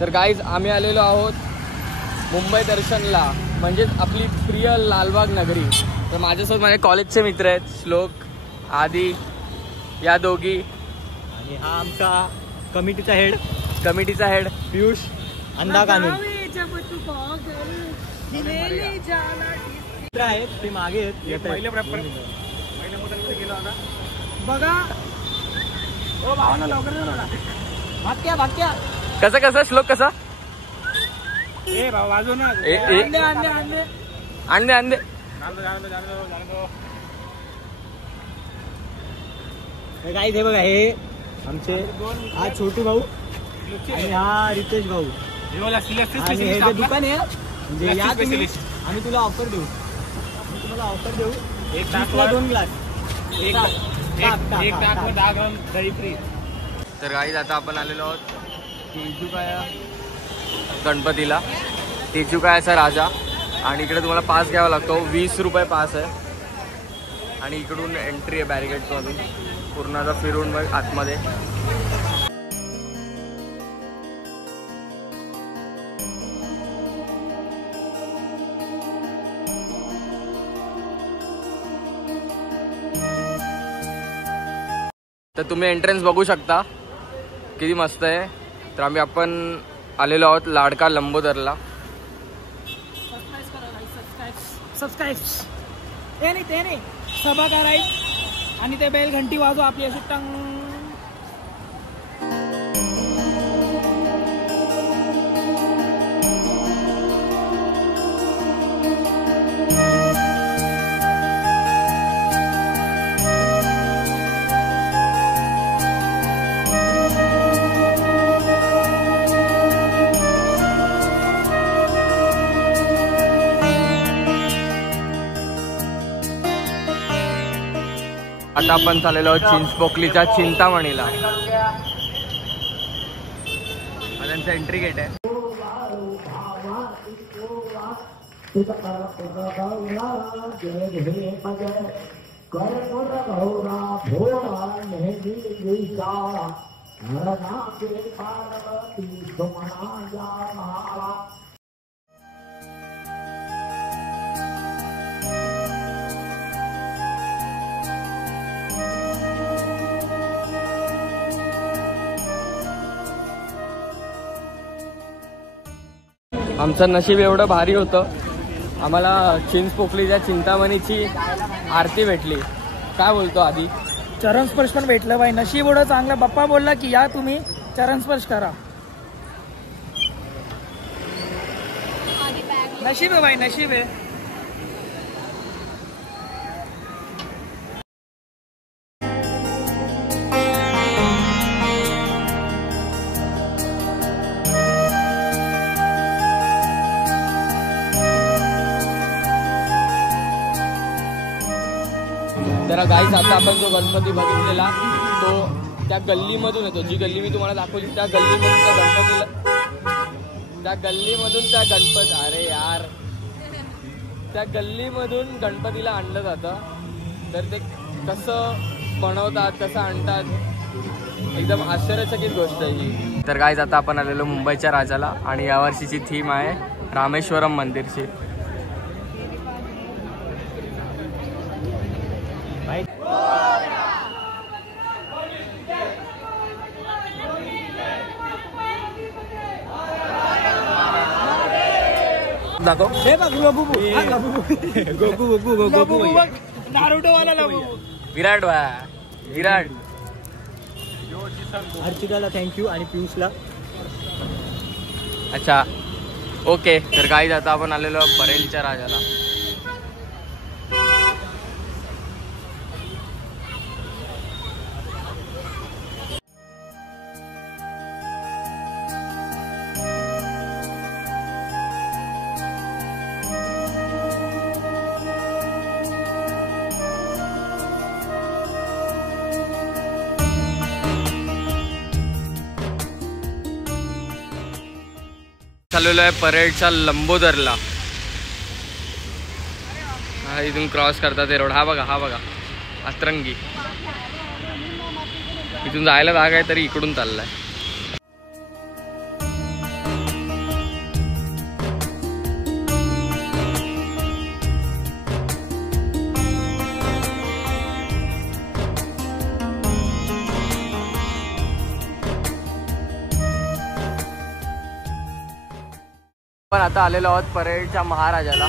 तर गाईज आम्ही आलेलो आहोत मुंबई दर्शनला, म्हणजेच आपली प्रिय लालबाग नगरी। तर माझ्यासोबत माझे कॉलेजचे मित्र आहेत, श्लोक, आदी, या दोघी, आणि हा आमचा कमिटीचा हेड पियुष अंधा कानून आहेत ते मागे आहेत। बघा ओ भावना लवकर भाग्या कसा श्लोक कसा ए भाऊ वाजव ना अंडे काय ते बघा, हे आमचे हा छोटू भाऊ आणि हा रितेश भाऊ, आणि हे जे दुकान आहे म्हणजे या तुम्ही, आम्ही तुला ऑफर देऊ, तुम्हाला ऑफर देऊ, एक तासला 2 ग्लास, एक ताक 10 ग्राम दही फ्री। तर गाईज आता आपण आलेलो आहोत तेजुकाया गणपतीला, तेजुकायाचा राजा। आणि इकडे तुम्हाला पास घ्यावा लागतो, 20 रुपये पास आहे। आणि इकडून एंट्री आहे बॅरिगेडमधून, पूर्ण आता फिरून मग आतमध्ये। तर तुम्ही एंट्रन्स बघू शकता किती मस्त आहे। तर आपण आलेलो आहोत लाडका लंबोदरला। सबस्क्राईब ते नाही सभा करायची आणि ते बेल घंटी वाजव आपली अशी टंग। आता आपण चाललेलो आहोत चिंचपोकलीच्या चिंतामणीला, त्यांचा एंट्री गेट आहे। आमचं नशीब एवढं भारी होतं, आम्हाला चिंचपोकलीच्या चिंतामणीची आरती भेटली। काय बोलतो आधी? चरणस्पर्श पण भेटलं बाई, नशीब एवढं चांगलं। बाप्पा बोलला की या तुम्ही चरणस्पर्श करा, नशीब आहे बाई, नशीब आहे। जरा गाईस, आता आपण जो गणपती बघितलेला तो त्या गल्लीमधून येतो, जी गल्ली मी तुम्हाला दाखवली त्या गल्लीमधून त्या गल्लीमधून गणपतीला आणलं जातं। तर ते कसं बनवतात, कसं आणतात, एकदम आश्चर्यचकित गोष्ट आहे ही। तर गाईस, आता आपण आलेलो मुंबईच्या राजाला, आणि यावर्षीची थीम आहे रामेश्वरम मंदिरची। दाखव, हे बघ गोगू नारुतो वाला लबू, विराट अर्चिताला थँक्यू आणि पियुषला। अच्छा, ओके। तर गाईज, आता आपण आलेलो परेलच्या राजाला। चाललेलो आहे परेडच्या लंबोदरला। हा इथून क्रॉस करतात ते रोड, हा बघा अतरंगी। इथून जायला जागा आहे तरी इकडून चाललाय। आपण आता आलेलो आहोत परेडच्या महाराजाला.